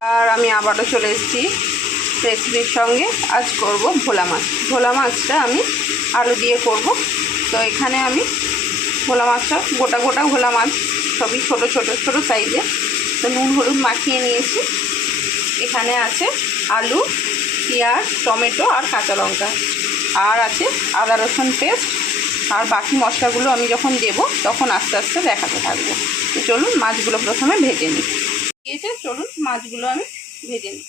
আর আমি আবারও চলে এসেছি রেসিপির সঙ্গে। আজ করব ভোলা মাছ। ভোলা মাছটা আমি আলু দিয়ে করব। তো এখানে আমি ভোলা মাছটা, গোটা গোটা ভোলা মাছ, সবই ছোট ছোট ছোট সাইজে। তো নুন, হলুদ মাখিয়ে নিয়েছি। এখানে আছে আলু, পেঁয়াজ, টমেটো আর কাঁচা লঙ্কা। আর আছে আদা রসুন পেস্ট। আর বাকি মশলাগুলো আমি যখন দেব, তখন আস্তে আস্তে দেখাতে থাকব। চলুন মাছগুলো প্রথমে ভেজে নিই। দিয়েছে চলুন মাছগুলো আমি ভেজে নিই।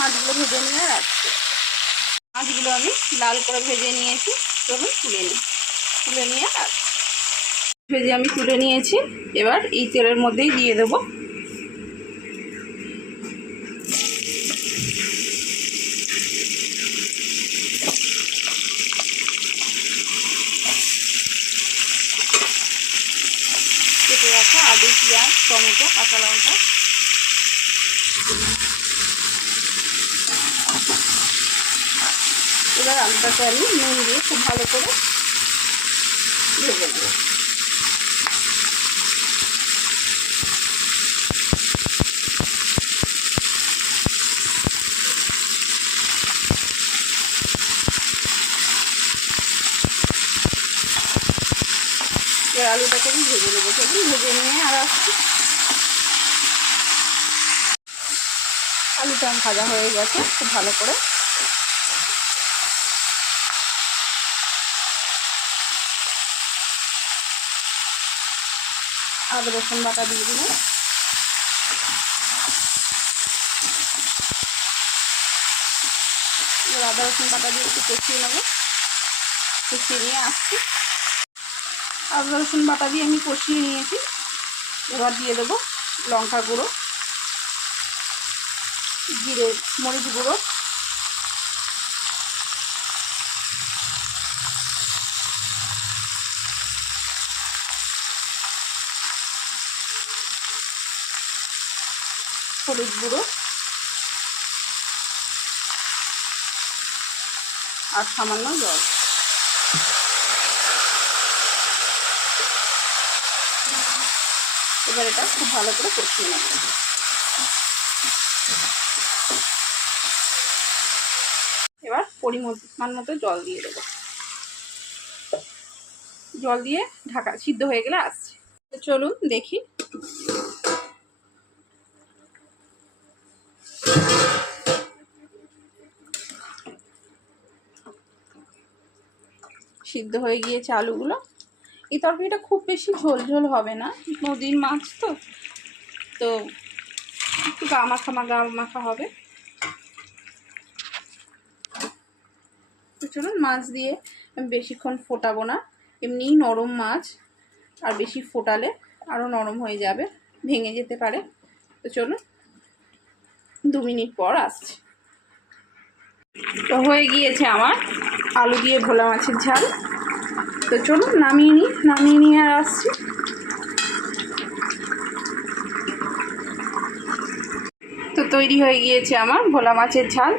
মাছগুলো ভেজে নিয়ে রাখছি মাছগুলো আমি লাল করে ভেজে নিয়েছি। চলুন তুলে নিই। তুলে নিয়ে রাখছি ভেজে আমি তুলে নিয়েছি। এবার এই তেলের মধ্যেই দিয়ে দেবো। কেটে আলু পেঁয়াজ, টমেটো, কাঁচা লঙ্কা এবার আলুটাকে আমি নুন দিয়ে খুব ভালো করে ভেজে এবার আলুটাকে আমি ভেজে নেব। সেদিন ভেজে নিয়ে আর আসছি। আলুটা ভাজা হয়ে গেছে, খুব ভালো করে আদা, রসুন বাটা দিয়ে এবার আদা, রসুন বাটা দিয়ে একটু কষিয়ে নেব। কষিয়ে নিয়ে আসছি। আদা, রসুন বাটা দিয়ে আমি কষিয়ে নিয়েছি। এবার দিয়ে দেবো লঙ্কা গুঁড়ো, জিরে, মরিচ গুঁড়ো হলুদ গুঁড়ো আর সামান্য জল। এবার এটা খুব ভালো করে কষিয়ে নেব। এবার পরিমাণ মতো জল দিয়ে দেবো। জল দিয়ে ঢাকা সিদ্ধ হয়ে গেলে আসছে। চলুন দেখি সিদ্ধ হয়ে গিয়েছে আলুগুলো। এই তরকারিটা খুব বেশি ঝোল ঝোল হবে না, নদীর মাছ তো। তো একটু গা মাখা মা, গা মাখা হবে। চলুন মাছ দিয়ে বেশিক্ষণ ফোটাবো না। এমনিই নরম মাছ, আর বেশি ফোটালে আরও নরম হয়ে যাবে, ভেঙে যেতে পারে। তো চলুন দু মিনিট পর আসছি। তো হয়ে গিয়েছে আমার আলু দিয়ে ভোলা মাছের ঝাল। তো চলুন, নামিয়ে নিই, নামিয়ে নিয়ে আর আসছি। তো তৈরি হয়ে গিয়েছে আমার ভোলা মাছের ঝাল।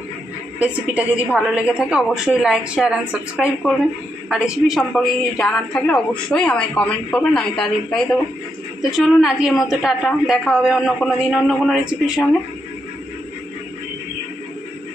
রেসিপিটা যদি ভালো লেগে থাকে, অবশ্যই লাইক শেয়ার অ্যান্ড সাবস্ক্রাইব করবেন। আর রেসিপি সম্পর্কে জানার থাকলে অবশ্যই আমায় কমেন্ট করবেন, আমি তার রিপ্লাই দেবো। তো চলুন, আজকের মতো টাটা। দেখা হবে অন্য কোনো দিন, অন্য কোনো রেসিপির সঙ্গে।